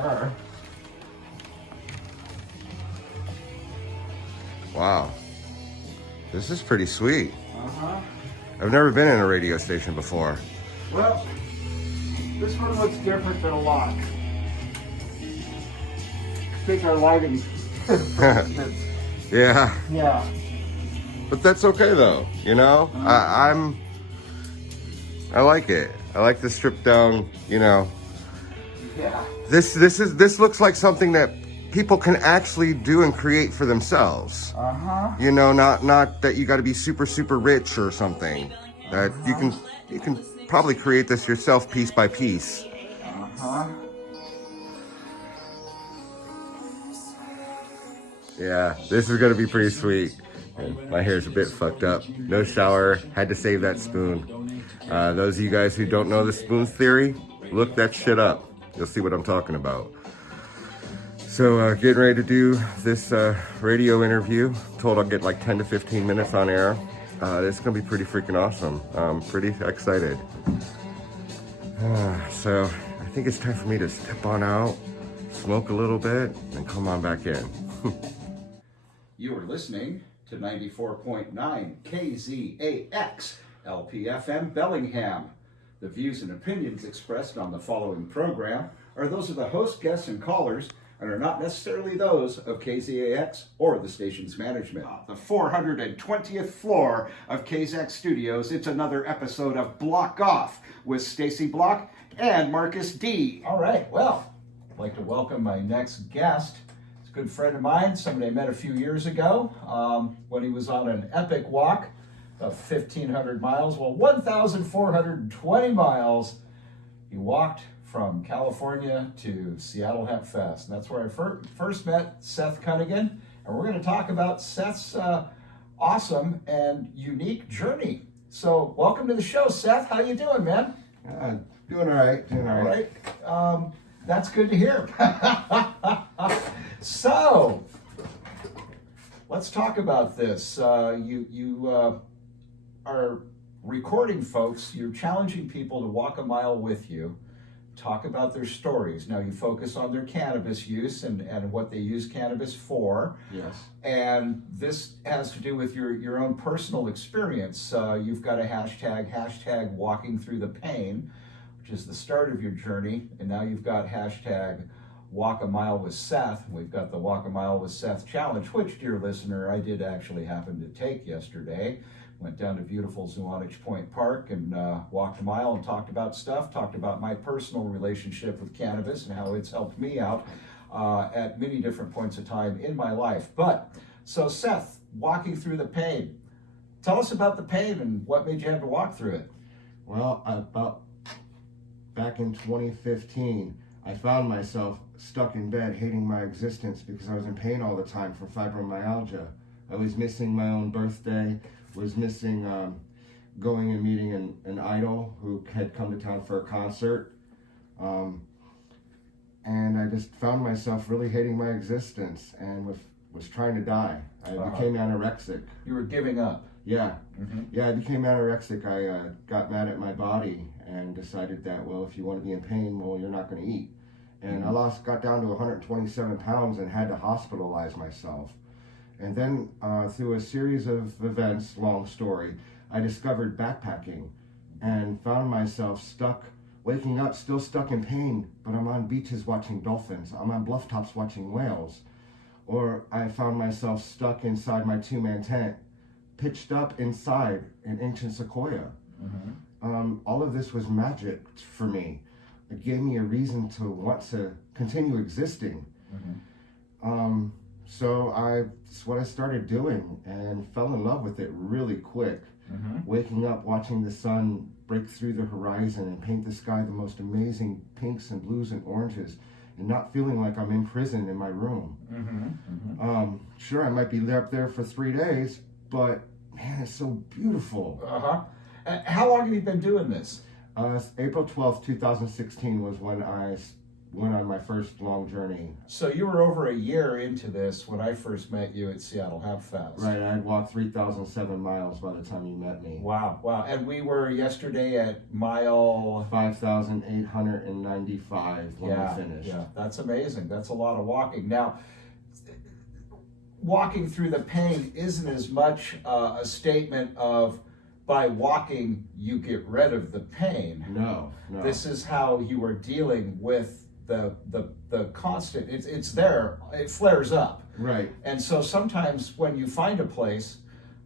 sir. Wow. This is pretty sweet. Uh-huh. I've never been in a radio station before. Well, this one looks different than a lot. I think our lighting. Yeah. Yeah. But that's okay though, you know? I like it. I like the stripped down, you know. Yeah. This looks like something that people can actually do and create for themselves. Uh-huh. You know, not that you got to be super rich or something. That you can probably create this yourself piece by piece. Uh-huh. Yeah, this is gonna be pretty sweet. My hair's a bit fucked up. No shower, had to save that spoon. Those of you guys who don't know the spoon theory, look that shit up. You'll see what I'm talking about. So getting ready to do this radio interview. Told I'll get like 10 to 15 minutes on air. This is gonna be pretty freaking awesome. I'm pretty excited. So I think it's time for me to step on out, smoke a little bit, and come on back in. You are listening to 94.9 KZAX LPFM Bellingham. The views and opinions expressed on the following program are those of the host, guests, and callers, and are not necessarily those of KZAX or the station's management. The 420th floor of KZAX Studios, it's another episode of Bloch Off with Stacy Bloch and Marcus D. All right, well, I'd like to welcome my next guest. It's a good friend of mine, somebody I met a few years ago when he was on an epic walk of 1,500 miles. Well, 1,420 miles. He walked from California to Seattle Hemp Fest. And that's where I first met Seth Cunningham. And we're going to talk about Seth's awesome and unique journey. So welcome to the show, Seth. How you doing, man? Doing all right. All right. That's good to hear. So let's talk about this. You are recording folks. You're challenging people to walk a mile with you, talk about their stories. Now you focus on their cannabis use and what they use cannabis for. Yes. And this has to do with your own personal experience. You've got a hashtag walking through the pain, which is the start of your journey. And now you've got hashtag walk a mile with Seth. We've got the Walk a Mile with Seth challenge, which, dear listener, I did actually happen to take yesterday. Went down to beautiful Zwanich Point Park and walked a mile and talked about stuff, talked about my personal relationship with cannabis and how it's helped me out at many different points of time in my life. But, so Seth, walking through the pain. Tell us about the pain and what made you have to walk through it. Well, about back in 2015, I found myself stuck in bed hating my existence because I was in pain all the time from fibromyalgia. I was missing my own birthday, was missing going and meeting an idol who had come to town for a concert. And I just found myself really hating my existence and was trying to die. I became anorexic. You were giving up. Yeah. Mm-hmm. Yeah, I became anorexic. I got mad at my body and decided that, well, if you want to be in pain, well, you're not going to eat. And I got down to 127 pounds and had to hospitalize myself. And then through a series of events, long story, I discovered backpacking and found myself stuck, waking up, still stuck in pain, but I'm on beaches watching dolphins. I'm on bluff tops watching whales. Or I found myself stuck inside my two-man tent, pitched up inside an ancient sequoia. Mm-hmm. All of this was magic for me. It gave me a reason to want to continue existing. Mm-hmm. So that's what I started doing and fell in love with it really quick. Mm-hmm. Waking up, watching the sun break through the horizon and paint the sky the most amazing pinks and blues and oranges, and not feeling like I'm in prison in my room. Mm-hmm. Mm-hmm. Sure, I might be up there for 3 days, but man, it's so beautiful. How long have you been doing this? April 12th, 2016 was when I went on my first long journey. So you were over a year into this when I first met you at Seattle Hemp Fest. Right, I had walked 3,007 miles by the time you met me. Wow, wow. And we were yesterday at mile 5,895 when we finished. Yeah, that's amazing. That's a lot of walking. Now, walking through the pain isn't as much a statement of by walking you get rid of the pain. No. This is how you are dealing with the constant. It's there. It flares up. Right. And so sometimes when you find a place,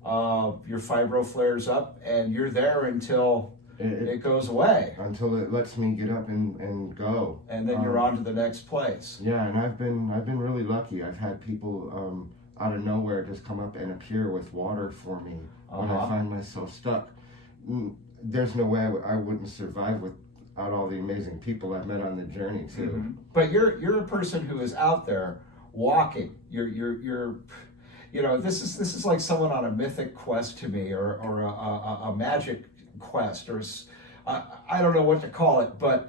your fibro flares up, and you're there until it goes away. Until it lets me get up and go. And then you're on to the next place. Yeah, and I've been really lucky. I've had people out of nowhere just come up and appear with water for me when I find myself stuck. There's no way I wouldn't survive without all the amazing people I've met on the journey too. Mm-hmm. But you're a person who is out there walking. You're you know, this is like someone on a mythic quest to me, or a magic quest, or I don't know what to call it, but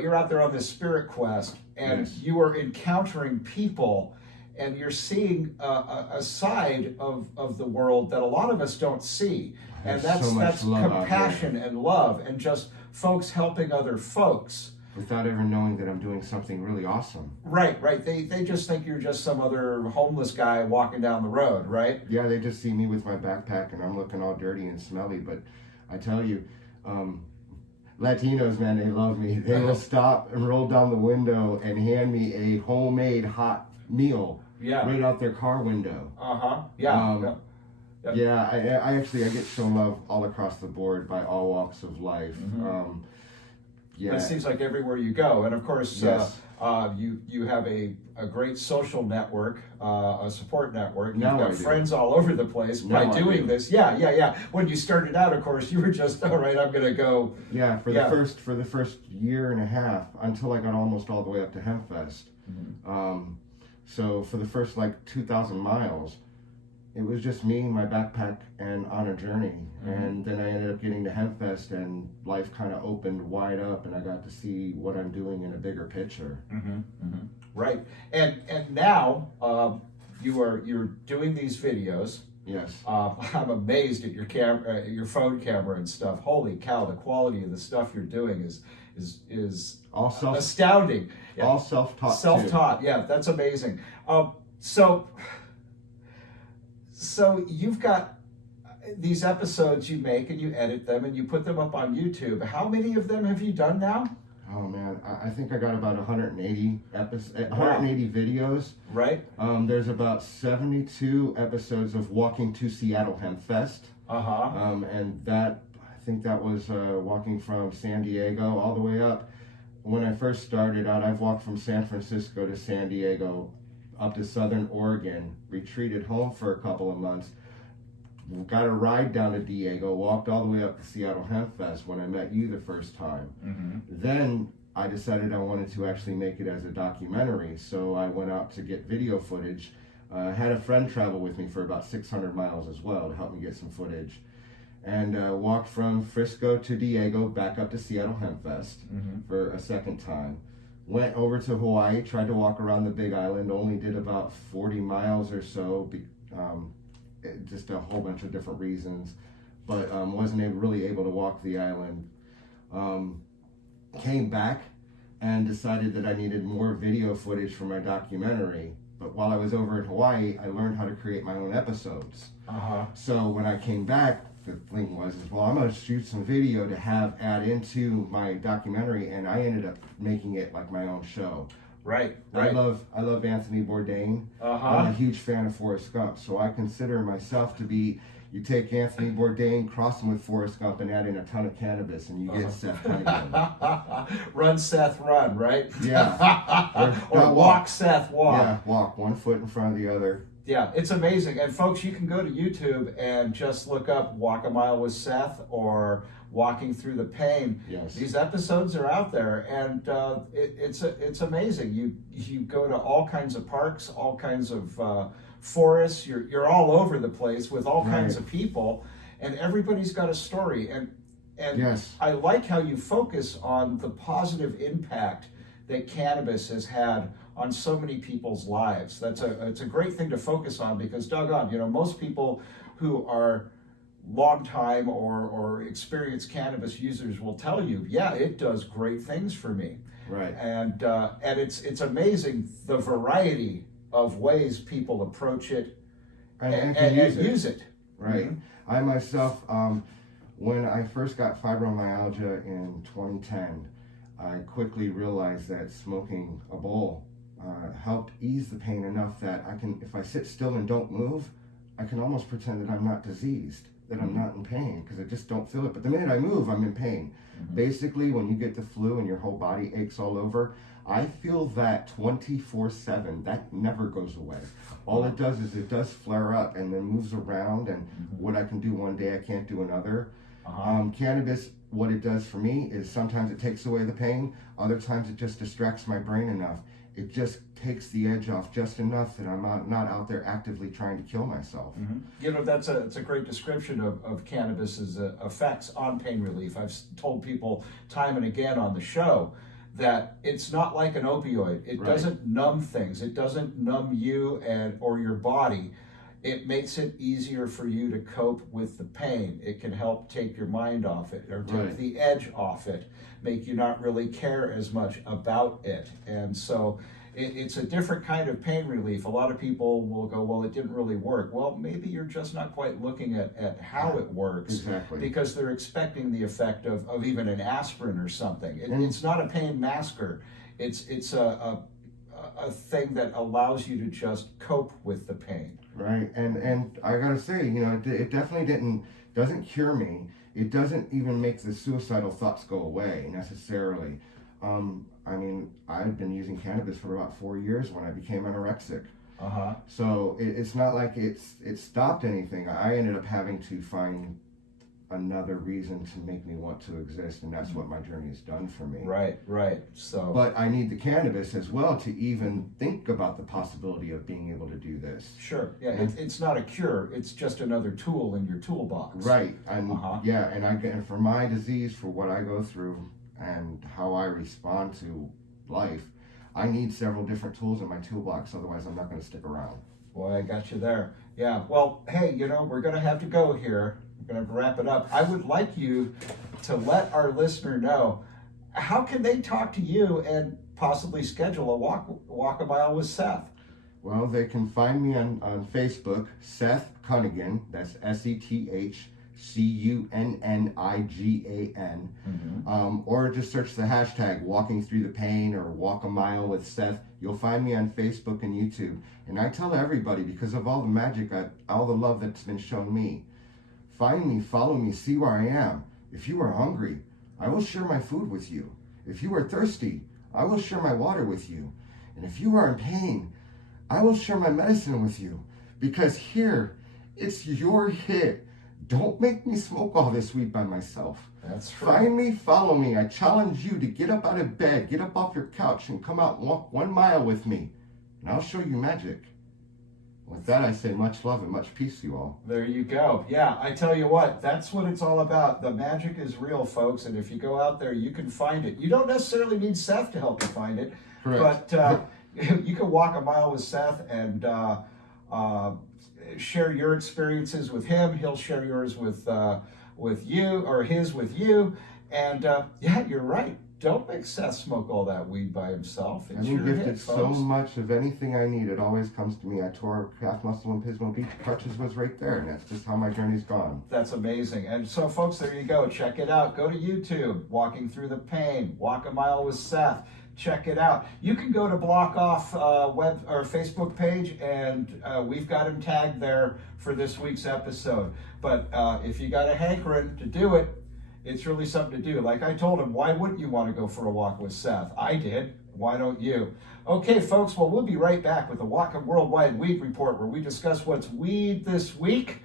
you're out there on this spirit quest, and Yes. you are encountering people, and you're seeing a side of the world that a lot of us don't see, and There's that's so much love out compassion and love, and just folks helping other folks. Without ever knowing that I'm doing something really awesome. Right. They just think you're just some other homeless guy walking down the road, right? Yeah, they just see me with my backpack and I'm looking all dirty and smelly, but I tell you, Latinos, man, they love me. They will stop and roll down the window and hand me a homemade hot meal right out their car window. Yeah. Yeah, I actually get shown love all across the board by all walks of life. It seems like everywhere you go, and of course, Yes. you have a great social network, a support network. You've Now got I do. friends all over the place Now by I doing do. this. Yeah. When you started out, of course, you were just all right. I'm gonna go. Yeah, for the first year and a half until I got almost all the way up to Hempfest. So for the first 2,000 miles, it was just me, my backpack, and on a journey. And then I ended up getting to Hempfest, and life kind of opened wide up, and I got to see what I'm doing in a bigger picture. Right, and now you're doing these videos. Yes. I'm amazed at your camera, your phone camera and stuff. Holy cow, the quality of the stuff you're doing is All astounding. Yeah. All self-taught. Self-taught, yeah, that's amazing. So you've got these episodes you make, and you edit them, and you put them up on YouTube. How many of them have you done now? Oh man, I think I got about 180 videos. Right. There's about 72 episodes of Walking to Seattle Hempfest. And that, I think that was walking from San Diego all the way up. When I first started out, I've walked from San Francisco to San Diego, up to Southern Oregon, retreated home for a couple of months, got a ride down to Diego, walked all the way up to Seattle Hempfest when I met you the first time. Then I decided I wanted to actually make it as a documentary, so I went out to get video footage. Had a friend travel with me for about 600 miles as well to help me get some footage. And walked from Frisco to Diego, back up to Seattle Hempfest for a second time. Went over to Hawaii, tried to walk around the Big Island, only did about 40 miles or so, just a whole bunch of different reasons, but wasn't really able to walk the island. Came back and decided that I needed more video footage for my documentary, but while I was over in Hawaii, I learned how to create my own episodes. So when I came back, the thing was, well, I'm going to shoot some video to add into my documentary, and I ended up making it like my own show. Right. I love Anthony Bourdain. I'm a huge fan of Forrest Gump, so I consider myself to be, you take Anthony Bourdain, cross him with Forrest Gump, and add in a ton of cannabis, and you get Seth Cunningham. Run, Seth, run, right? Yeah. or walk, Seth, walk. Yeah, walk, one foot in front of the other. Yeah, it's amazing. And folks, you can go to YouTube and just look up Walk a Mile with Seth or Walking Through the Pain. Yes. These episodes are out there, and it's amazing. You go to all kinds of parks, all kinds of forests. You're all over the place with all kinds of people, and everybody's got a story. And Yes. I like how you focus on the positive impact that cannabis has had on so many people's lives. It's a great thing to focus on, because doggone, you know, most people who are long time or experienced cannabis users will tell you, yeah, it does great things for me. Right. And it's amazing the variety of ways people approach it and use it. Right. Mhm. I myself, when I first got fibromyalgia in 2010, I quickly realized that smoking a bowl helped ease the pain enough that I can, if I sit still and don't move, I can almost pretend that I'm not diseased, that I'm not in pain, because I just don't feel it. But the minute I move, I'm in pain. Mhm. Basically, when you get the flu and your whole body aches all over, I feel that 24/7. That never goes away. All it does is it does flare up and then moves around, and what I can do one day, I can't do another. Cannabis, what it does for me is sometimes it takes away the pain, other times it just distracts my brain enough. It just takes the edge off just enough that I'm not out there actively trying to kill myself. You know, it's a great description of cannabis's effects on pain relief. I've told people time and again on the show that it's not like an opioid. It doesn't numb things. It doesn't numb you or your body. It makes it easier for you to cope with the pain. It can help take your mind off it, or take the edge off it, make you not really care as much about it. And so it's a different kind of pain relief. A lot of people will go, well, it didn't really work. Well, maybe you're just not quite looking at how it works. Exactly. Because they're expecting the effect of even an aspirin or something. It's not a pain masker. It's a thing that allows you to just cope with the pain. Right, and I gotta say, you know, it definitely doesn't cure me. It doesn't even make the suicidal thoughts go away necessarily. I mean, I've been using cannabis for about 4 years when I became anorexic. So it's not like it stopped anything. I ended up having to find another reason to make me want to exist, and that's what my journey has done for me. Right. So, but I need the cannabis as well to even think about the possibility of being able to do this. Sure. Yeah, it's not a cure. It's just another tool in your toolbox. Right. And yeah, and for my disease, for what I go through and how I respond to life, I need several different tools in my toolbox. Otherwise, I'm not going to stick around. Boy, I got you there. Yeah. Well, hey, you know, we're going to have to go here. We're going to wrap it up. I would like you to let our listener know, how can they talk to you and possibly schedule a walk a mile with Seth? Well, they can find me on Facebook, Seth Cunnigan. That's SethCunnigan. Or just search the hashtag Walking Through the Pain or Walk a Mile with Seth. You'll find me on Facebook and YouTube. And I tell everybody, because of all the magic, all the love that's been shown me, find me, follow me, see where I am. If you are hungry, I will share my food with you. If you are thirsty, I will share my water with you. And if you are in pain, I will share my medicine with you. Because here, it's your hit. Don't make me smoke all this weed by myself. That's right. Find me, follow me. I challenge you to get up out of bed, get up off your couch, and come out and walk 1 mile with me. And I'll show you magic. With that, I say much love and much peace to you all. There you go. Yeah, I tell you what, that's what it's all about. The magic is real, folks, and if you go out there, you can find it. You don't necessarily need Seth to help you find it, Correct. but you can walk a mile with Seth and share your experiences with him. He'll share yours with you, or his with you. And yeah, you're right. Don't make Seth smoke all that weed by himself. It's I've been your gifted hit, so folks. much of anything I need. It always comes to me. I tore calf muscle in Pismo Beach. Crutches was right there, and that's just how my journey's gone. That's amazing. And so, folks, there you go. Check it out. Go to YouTube, Walking Through the Pain, Walk a Mile with Seth. Check it out. You can go to Bloch Off web or Facebook page, and we've got him tagged there for this week's episode. But if you got a hankering to do it, it's really something to do. Like I told him, why wouldn't you want to go for a walk with Seth? I did. Why don't you? Okay, folks, well, we'll be right back with the Walking Worldwide Weed Report, where we discuss what's weed this week.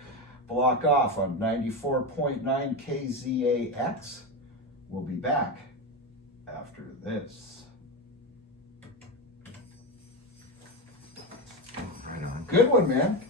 Bloch Off on 94.9 KZAX. We'll be back after this. Right on. Good one, man.